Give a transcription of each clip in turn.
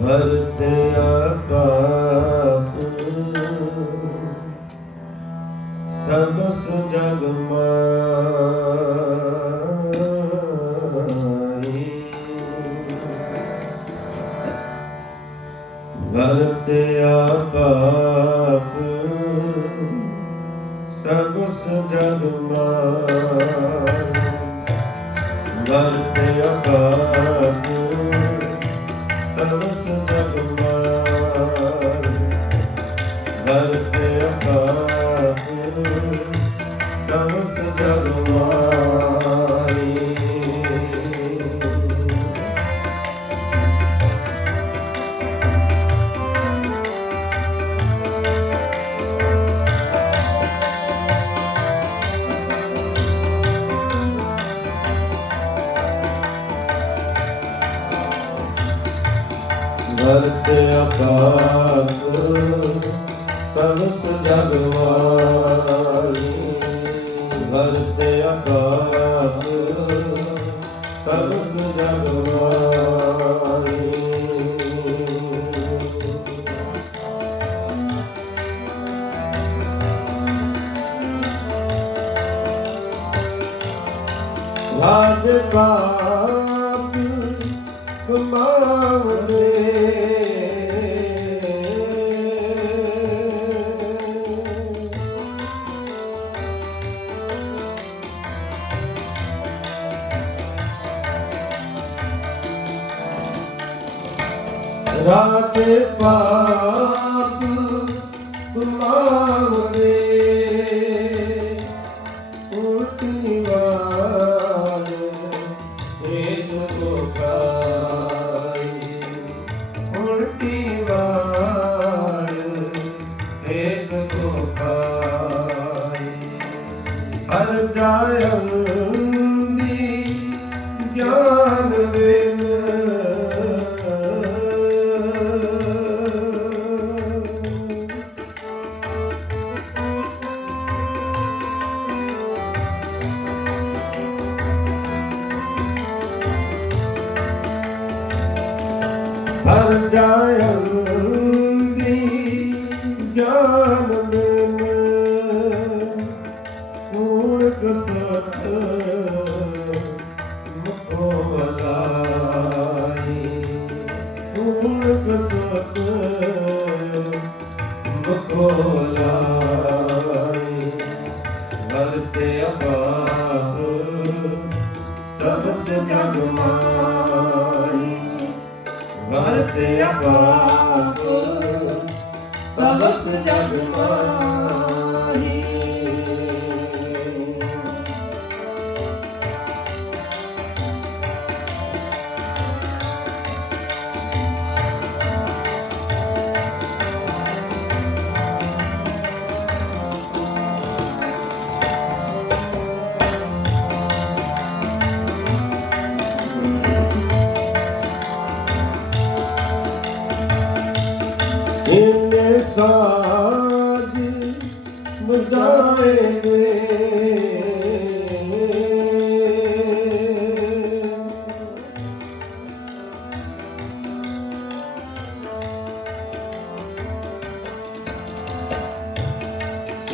ਵਰਤਿਆ ਪਾਪ ਸਮਸ ਜਗ ਮਾਈ ਵਰਤਿਆ ਪਾਪ ਸਮਸ ਜਗ ਮਾਈ ਵਰਤਿਆ ਪਾਪ ਸਮਸ ਜਗ ਮਾਈ ਵਰਤਿਆ ਪਾਪ ਸਮਸ ਜਗ ਮਾਈ ਵਰਤਿਆ ਪਾਪ ਸਮਸ ਜਗ ਮਾਈ ਰਾਜ ਪਾਪ ਕਮਾਵਨੇ ਕੂੜ ਕਸਤ ਮੁਕੋ ਵਲਾਈ ਕੂੜ ਕਸਤ ਮੁਕੋ ਵਲਾਈ ਵਰਤੇ ਅਪਾਪ ਸਭ ਸੇ ਜਗ ਮਾਈ। ਵਰਤੇ ਅਪਾਪ ਸਭ ਸੇ ਜਗ ਮਾਈ। ਇਨੇ ਸਾਜ ਬਜਾਏਗੇ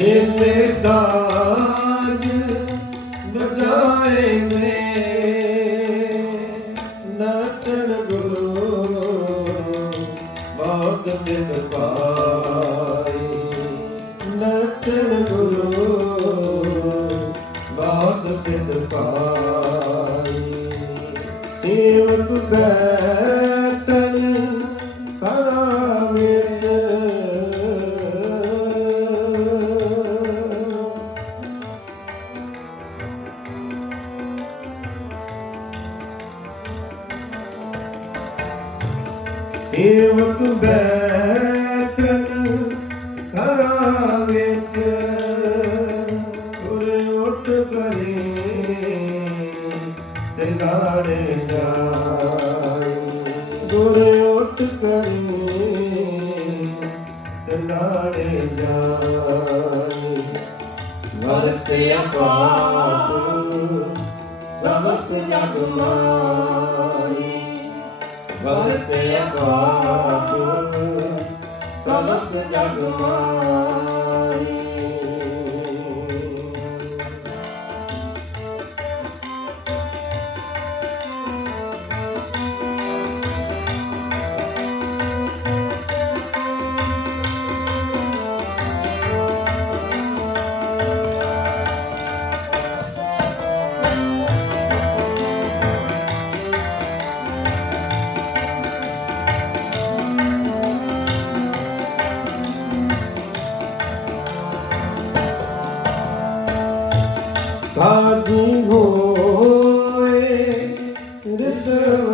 ਇਨੇ ਸਾਜ ਬਜਾਏਗੇ ਨਚਨ ਨਚਨ ਗੁਰੂ ਬਾਦ ਬਿਨ ਪਾਈ ਸੇਵਕ ਬੈਠਨ ਕਰਾਂ ਸੇਵਕ ਬੈਠਨ ਵਿੱਚ ਉਰੇ ਉੱਠ ਕਰੇ ਤੇ ਲਾੜੇ ਜਾਈ ਉਰੇ ਉੱਠ ਕਰੇ ਤੇ ਲਾੜੇ ਜਾਈ ਵਰਤਿਆ ਪਾਪ ਸਬਸ ਜਗ ਮਾਈ ਵਰਤੇ ਪਾਪ ਸਮਸ ਜਗ ਮਾਈ ਕਾਜੀ ਹੋਏ ਰਿਸਵਤੀ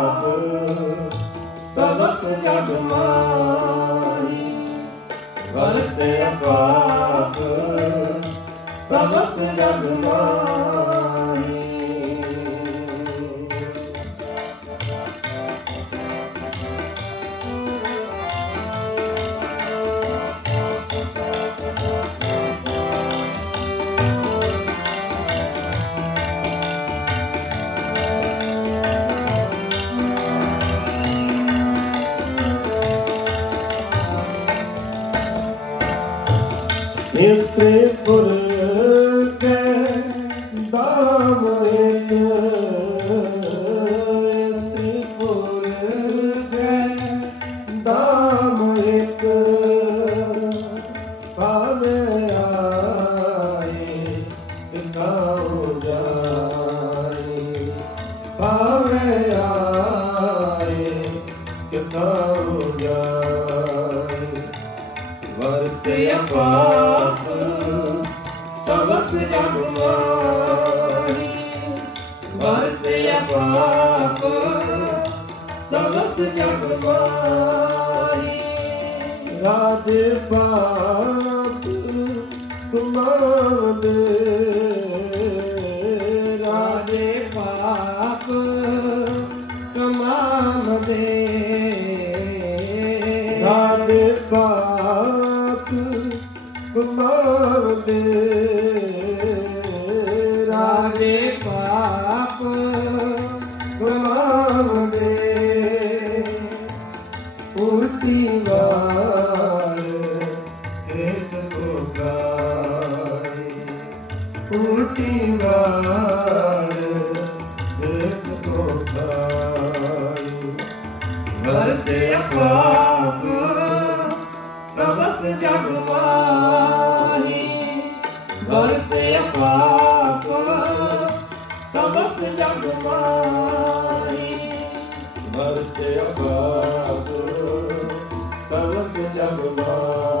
ਸਬਸ ਜਗ ਮਾਈ ਵਰਤੇ ਪਾਪ ਸਬਸ ਜਗ ਮਾਈ ਇਸਤੇ ਪੁਰ ਕੇ ਦਾਮ ਇੱਕ। ਇਸਤੇ ਪੁਰ ਕੇ ਦਾਮ ਇੱਕ। ਪਾਵੇ ਆਏ ਪਿਤਾਉ ਜਾਈ ਪਾਵੇ ਆਏ ਸਬਸ ਜਗ ਮਾਹੀ ਰਾਜੇ ਪਾਪ ਤੁਮਾਰੇ ਰਾਜੇ ਰਾਜੇ ਪਾਪ ਕਮਾਮ ਦੇ ਰਾਜੇ ਪਾਪ ਤੁਮਾਰੇ ਰਾਜੇ ਹੇਤ ਕੋ ਗਾਏ ਉਲਟੀ ਵਾਰ ਹੇਤ ਕੋ ਵਰਤੇ ਪਾਪ ਸਬਸ ਜਗ ਮਾਹੀ ਵਰਤੇ ਪਾਪ ਸਬਸ ਜਗ ਮਾਹੀ ਵਰਤੇ ਪਾਪ ਸਬਸ ਜਗ ਮਾਹੀ